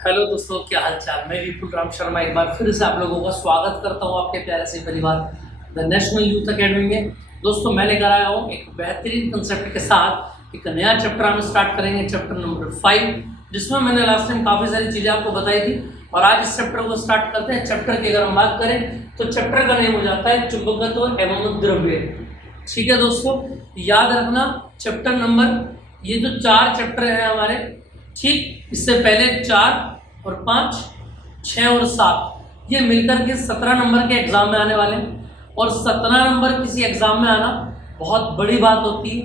Hello दोस्तों, क्या हाल चाल। मैं विपुल राम शर्मा एक बार फिर से आप लोगों का स्वागत करता हूं आपके प्यारे से परिवार द नेशनल यूथ एकेडमी में। दोस्तों, मैं लेकर आया हूं एक बेहतरीन कंसेप्ट के साथ एक नया चैप्टर हम स्टार्ट करेंगे, चैप्टर नंबर 5, जिसमें मैंने लास्ट टाइम काफ़ी सारी चीज़ें आपको बताई थी। और आज इस चैप्टर को स्टार्ट करते हैं। चैप्टर की अगर हम बात करें तो चैप्टर का नेम हो जाता है चुंबकत्व एवं द्रव्य। ठीक है दोस्तों, याद रखना चैप्टर नंबर, ये जो 4 चैप्टर हैं हमारे, ठीक, इससे पहले 4 और 5, 6 और 7 ये मिलकर के 17 नंबर के एग्जाम में आने वाले हैं। और 17 नंबर किसी एग्जाम में आना बहुत बड़ी बात होती है।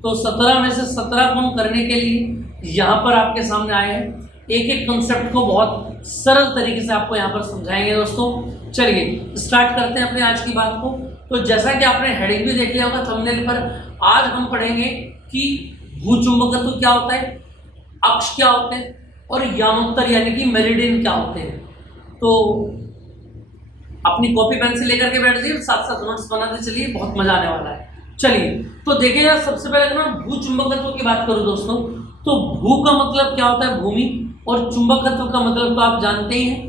तो 17 में से 17 को हम करने के लिए यहाँ पर आपके सामने आए हैं। एक एक कॉन्सेप्ट को बहुत सरल तरीके से आपको यहाँ पर समझाएंगे दोस्तों। चलिए स्टार्ट करते हैं अपने आज की बात को। तो जैसा कि आपने हेडिंग भी देख लिया होगा थंबनेल पर, आज हम पढ़ेंगे कि भूचुंबकत्व क्या होता है, अक्ष क्या होते हैं और यामोत्तर यानी कि मेरिडियन क्या होते हैं। तो अपनी कॉपी पेंसिल लेकर के बैठ जाइए, साथ साथ नोट्स बनाते चलिए, बहुत मजा आने वाला है। चलिए तो देखिए यार, सबसे पहले अगर मैं भूचुंबकत्व की बात करूं दोस्तों, तो भू का मतलब क्या होता है, भूमि, और चुंबकत्व का मतलब तो आप जानते ही हैं,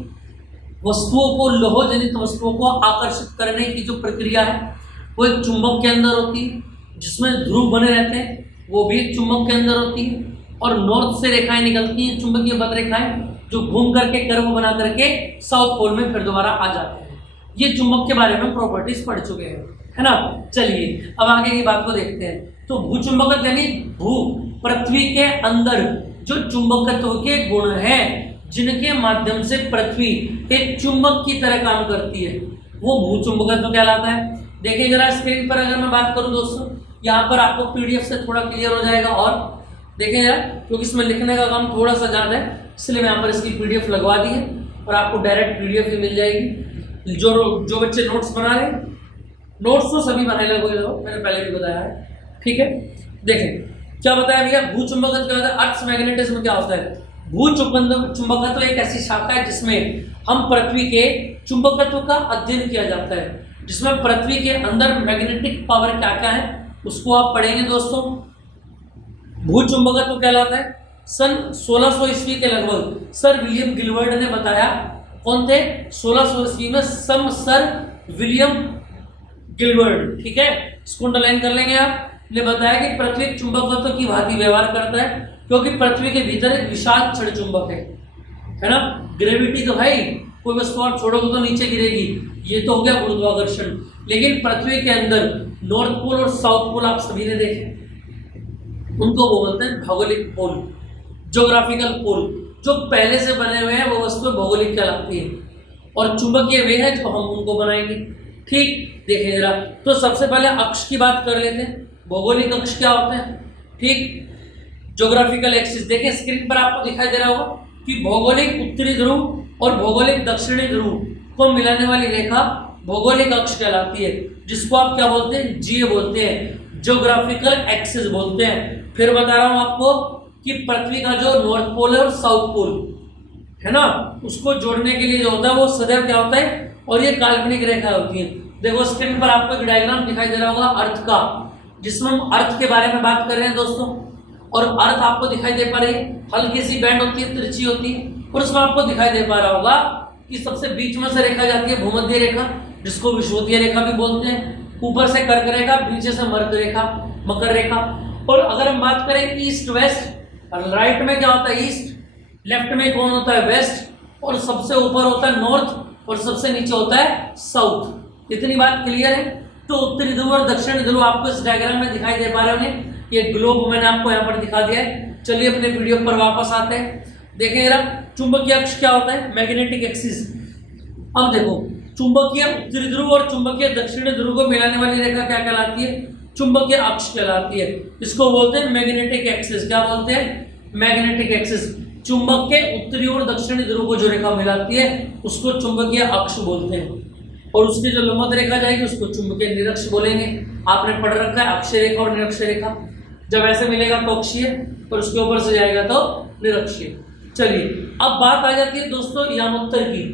वस्तुओं को, लोह जनित वस्तुओं को आकर्षित करने की जो प्रक्रिया है वो एक चुंबक के अंदर होती है, जिसमें ध्रुव बने रहते हैं, वो भी एक चुंबक के अंदर होती है। और नॉर्थ से रेखाएं निकलती हैं, चुंबकीय बद्ध रेखाएं, जो घूम करके कर्व बना करके साउथ पोल में फिर दोबारा आ जाते हैं। ये चुंबक के बारे में प्रॉपर्टीज पढ़ चुके हैं, है ना। चलिए अब आगे की बात को देखते हैं। तो भूचुंबकत्व यानी भू, पृथ्वी के अंदर जो चुंबकत्व के गुण हैं, जिनके माध्यम से पृथ्वी एक चुंबक की तरह काम करती है, वो भूचुंबकत्व कहलाता है। देखिए जरा स्क्रीन पर अगर मैं बात करूं दोस्तों, यहाँ पर आपको पीडीएफ से थोड़ा क्लियर हो जाएगा। और देखें यार, क्योंकि इसमें लिखने का काम थोड़ा सा ज़्यादा है, इसलिए मैं यहाँ पर इसकी पीडीएफ लगवा दी है और आपको डायरेक्ट पीडीएफ ही मिल जाएगी। जो बच्चे नोट्स बना रहे हैं, नोट्स तो सभी बनाए लगभग, मैंने पहले भी बताया है, ठीक है। देखें क्या बताया भैया, भूचुंबकत्व क्या होता है, अर्थ मैग्नेटिज्म क्या होता है। चुंबकत्व एक ऐसी शाखा है जिसमें हम पृथ्वी के चुंबकत्व का अध्ययन किया जाता है, जिसमें पृथ्वी के अंदर मैग्नेटिक पावर क्या क्या है उसको आप पढ़ेंगे दोस्तों। भूचुंबकत्व कहलाता है। सन 1600 ईस्वी के लगभग सर विलियम गिलबर्ट ने बताया, कौन थे, 1600 ईस्वी में सर विलियम गिलबर्ट, ठीक है, इसको अंडरलाइन कर लेंगे आप, ने बताया कि पृथ्वी चुंबकत्व की भांति व्यवहार करता है, क्योंकि पृथ्वी के भीतर एक विशाल छड़ चुंबक है ना। ग्रेविटी तो भाई, कोई वस्तु आप छोड़ोगे तो नीचे गिरेगी, ये तो हो गया गुरुत्वाकर्षण। लेकिन पृथ्वी के अंदर नॉर्थ पोल और साउथ पोल आप सभी ने देखे, उनको वो बोलते हैं भौगोलिक पोल, ज्योग्राफिकल पोल। जो पहले से बने हुए हैं वो वस्तु भौगोलिक कहलाती है, और चुंबकीय वे हैं जो हम उनको बनाएंगे। ठीक, देखें जरा, तो सबसे पहले अक्ष की बात कर लेते हैं। भौगोलिक अक्ष क्या होते हैं, ठीक, ज्योग्राफिकल एक्सिस। देखें स्क्रीन पर आपको दिखाई दे रहा होगा कि भौगोलिक उत्तरी ध्रुव और भौगोलिक दक्षिणी ध्रुव को मिलाने वाली रेखा भौगोलिक अक्ष कहलाती है, जिसको आप क्या बोलते हैं, जी बोलते हैं, ज्योग्राफिकल एक्सिस बोलते हैं। फिर बता रहा हूं आपको कि पृथ्वी का जो नॉर्थ पोल है और साउथ पोल है ना, उसको जोड़ने के लिए जो होता है वो सदैव क्या होता है, और ये काल्पनिक रेखा होती है। देखो स्क्रीन पर आपको एक डायग्राम दिखाई दे रहा होगा अर्थ का, जिसमें हम अर्थ के बारे में बात कर रहे हैं दोस्तों। और अर्थ आपको दिखाई दे पा रही है, हल्की सी बैंड होती है, तिरछी होती है, और उसमें आपको दिखाई दे पा रहा होगा कि सबसे बीच में से रेखा जाती है भूमध्य रेखा, जिसको विषुवतीय रेखा भी बोलते हैं। ऊपर से कर्क रेखा, नीचे से मकर रेखा, मकर रेखा। और अगर हम बात करें ईस्ट वेस्ट, राइट में क्या होता है, ईस्ट, लेफ्ट में कौन होता है, वेस्ट, और सबसे ऊपर होता है नॉर्थ, और सबसे नीचे होता है साउथ। इतनी बात क्लियर है। तो उत्तरी ध्रुव और दक्षिणी ध्रुव आपको इस डायग्राम में दिखाई दे पा रहे होंगे। ये ग्लोब मैंने आपको यहाँ पर दिखा दिया है। चलिए अपने वीडियो पर वापस आते हैं। देखें जरा, चुंबकीय अक्ष क्या होता है, मैग्नेटिक एक्सिस। अब देखो, चुंबकीय उत्तरी ध्रुव और चुंबकीय दक्षिणी ध्रुव को मिलाने वाली रेखा क्या कहलाती है, चुंबकीय अक्ष कहलाती है। इसको बोलते हैं मैग्नेटिक एक्सिस। क्या बोलते हैं, मैग्नेटिक एक्सिस। चुंबक के उत्तरी और दक्षिणी ध्रुव को जो रेखा मिलाती है उसको चुंबकीय अक्ष बोलते हैं। और उसकी जो लंबवत रेखा जाएगी उसको चुंबकीय निरक्ष बोलेंगे। आपने पढ़ रखा है अक्षीय रेखा और निरक्षीय रेखा, जब ऐसे मिलेगा तो अक्षीय, और उसके ऊपर से जाएगा तो निरक्षीय। चलिए अब बात आ जाती है दोस्तों यामोत्तर की।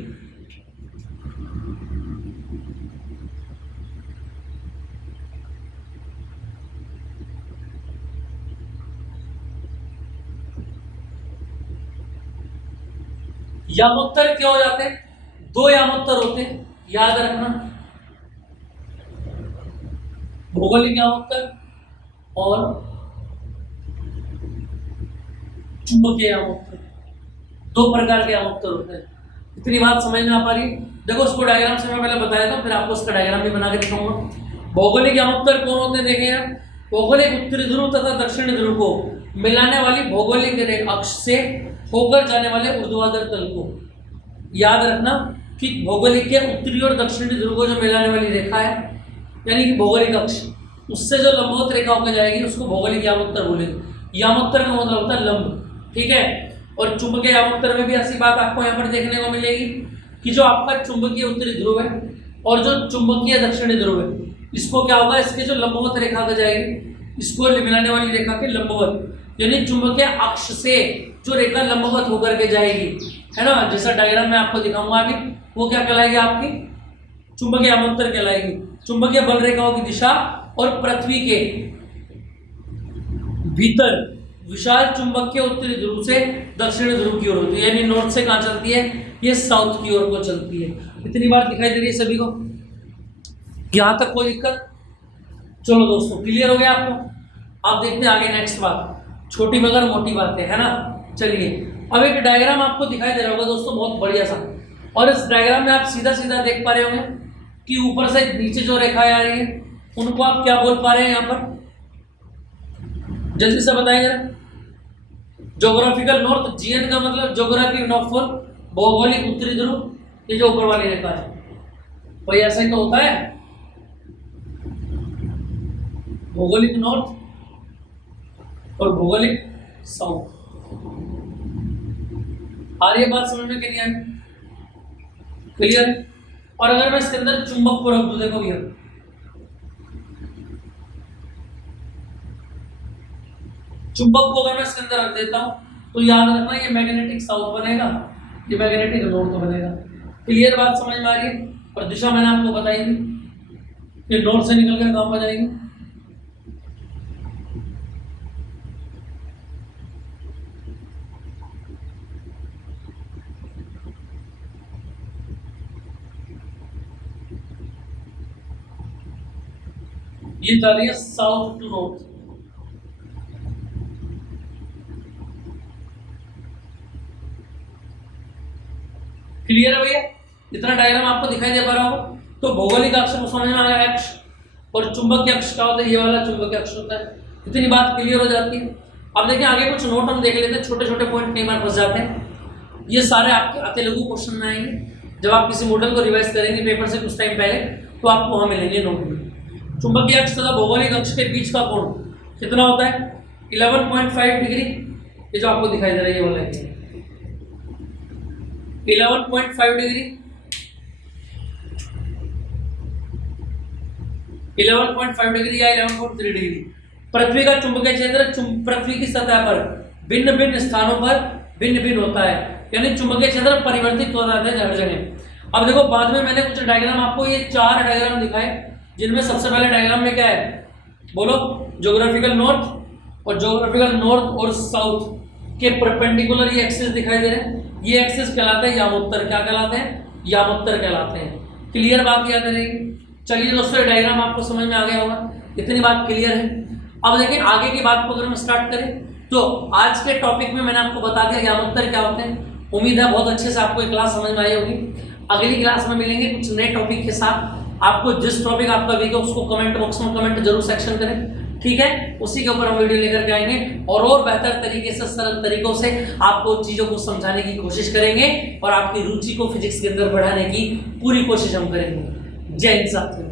यामोत्तर क्या हो जाते हैं? दो यामोत्तर होते हैं, याद रखना, भौगोलिक यामोत्तर और चुंबकीय यामोत्तर। दो प्रकार के यामोत्तर होते हैं। इतनी बात समझ में आ पा रही है? देखो उसको डायग्राम से मैं पहले बताया था, फिर आपको उसका डायग्राम भी बना के दिखाऊंगा। भौगोलिक यामोत्तर कौन होते हैं देखें आप। भौगोलिक उत्तरी ध्रुव तथा दक्षिणी ध्रुव को मिलाने वाली भौगोलिक अक्ष से होकर जाने वाले ऊर्ध्वाधर तल को, याद रखना कि भौगोलिक के उत्तरी और दक्षिणी ध्रुव को जो मिलाने वाली रेखा है, यानी कि भौगोलिक अक्ष, उससे जो लंबवत रेखा होकर जाएगी उसको भौगोलिक यामोत्तर बोलेंगे। यामोत्तर का मतलब होता है लंब, ठीक है। और चुंबकीय यामोत्तर में भी ऐसी बात आपको यहाँ पर देखने को मिलेगी कि जो आपका चुंबकीय उत्तरी ध्रुव है और जो चुंबकीय दक्षिणी ध्रुव है, इसको क्या होगा, इसके जो लंबवत रेखा हो जाएगी, इसको मिलाने वाली रेखा के लंबवत, यानी चुंबकीय अक्ष से जो रेखा लंबवत होकर के जाएगी, है ना, जैसा डायग्राम में आपको दिखाऊंगा अभी, वो क्या कहलाएगी, आपकी चुंबकीय यामोत्तर कहलाएगी। चुंबकीय बल रेखाओं की दिशा और पृथ्वी के भीतर विशाल चुंबकीय उत्तरी ध्रुव से दक्षिणी ध्रुव की ओर होती है, यानी नॉर्थ से कहाँ चलती है, ये साउथ की ओर को चलती है। इतनी बात दिखाई दे रही है सभी को? यहां तक कोई दिक्कत? चलो दोस्तों, क्लियर हो गया आपको? आप देखते हैं आगे नेक्स्ट बात, छोटी मगर मोटी बातें, है ना। चलिए, अब एक डायग्राम आपको दिखाई दे रहा होगा दोस्तों, बहुत बढ़िया सा, और इस डायग्राम में आप सीधा सीधा देख पा रहे होंगे कि ऊपर से नीचे जो रेखाएं आ रही है उनको आप क्या बोल पा रहे हैं यहाँ पर, जल्दी से बताएंगे। ज्योग्राफिकल नॉर्थ, जीएन का मतलब ज्योग्राफिक नॉर्थ पोल, भौगोलिक उत्तरी ध्रुव, ये जो ऊपर वाली रेखा है, भाई ऐसा ही तो होता है, भौगोलिक नॉर्थ और भौगोलिक साउथ। आ रही है बात समझ में कि नहीं आ रही? क्लियर? और अगर मैं इसके अंदर चुंबक को रख दूं, देखो भैया, चुंबक को अगर मैं इसके अंदर रख देता हूं तो याद रखना ये मैग्नेटिक साउथ बनेगा, ये मैग्नेटिक नॉर्थ बनेगा। क्लियर बात समझ में आ रही है? और दिशा मैंने आपको बताई थी, ये नॉर्थ से निकल कर कहां पर जाएंगे, ये जा रही है साउथ टू नॉर्थ। क्लियर है भैया? इतना डायग्राम आपको दिखाई दे पा रहा होगा। तो भौगोलिक अक्ष को समझ में आ गया, अक्ष, और चुंबकीय अक्ष क्या होता है, ये वाला चुंबकीय अक्ष होता है। इतनी बात क्लियर हो जाती है। अब देखिए आगे कुछ नोट हम देख लेते हैं, छोटे छोटे पॉइंट कई बार फंस जाते हैं। ये सारे आपके अति लघु क्वेश्चन में आएंगे जब आप किसी मॉडल को रिवाइज करेंगे पेपर से कुछ टाइम पहले, तो आपको वहां मिलेंगे नोट में। चुंबकीय अक्ष तथा भौगोलिक अक्ष के बीच का कोण कितना होता है, 11.5 डिग्री। ये जो आपको दिखाई दे रहा है ये वाला 11.5 डिग्री, 11.5 डिग्री या 11.3 डिग्री। पृथ्वी का चुंबकीय क्षेत्र पृथ्वी की सतह पर भिन्न भिन्न स्थानों पर भिन्न भिन्न होता है, यानी चुंबकीय क्षेत्र परिवर्तित हो जाता है हर जगह। अब देखो बाद में मैंने कुछ डायग्राम आपको, ये 4 डायग्राम दिखाए, जिनमें सबसे पहले डायग्राम में क्या है, बोलो, ज्योग्राफिकल नॉर्थ, और ज्योग्राफिकल नॉर्थ और साउथ के परपेंडिकुलर ये एक्सिस दिखाई दे रहे हैं। ये एक्सिस कहलाते हैं यामोत्तर। क्या कहलाते हैं? यामोत्तर कहलाते हैं। क्लियर बात याद रहेगी? चलिए दोस्तों, डायग्राम आपको समझ में आ गया होगा, इतनी बात क्लियर है। अब देखिए आगे की बात को अगर हम स्टार्ट करें तो आज के टॉपिक में मैंने आपको बता दिया यामोत्तर क्या होते हैं। उम्मीद है बहुत अच्छे से आपको ये क्लास समझ में आई होगी। अगली क्लास में मिलेंगे कुछ नए टॉपिक के साथ। आपको जिस टॉपिक आपका वीक है उसको कमेंट बॉक्स में कमेंट जरूर सेक्शन करें, ठीक है। उसी के ऊपर हम वीडियो लेकर के आएंगे और बेहतर तरीके से, सरल तरीकों से आपको चीजों को समझाने की कोशिश करेंगे और आपकी रुचि को फिजिक्स के अंदर बढ़ाने की पूरी कोशिश हम करेंगे। जय हिंद साथियों।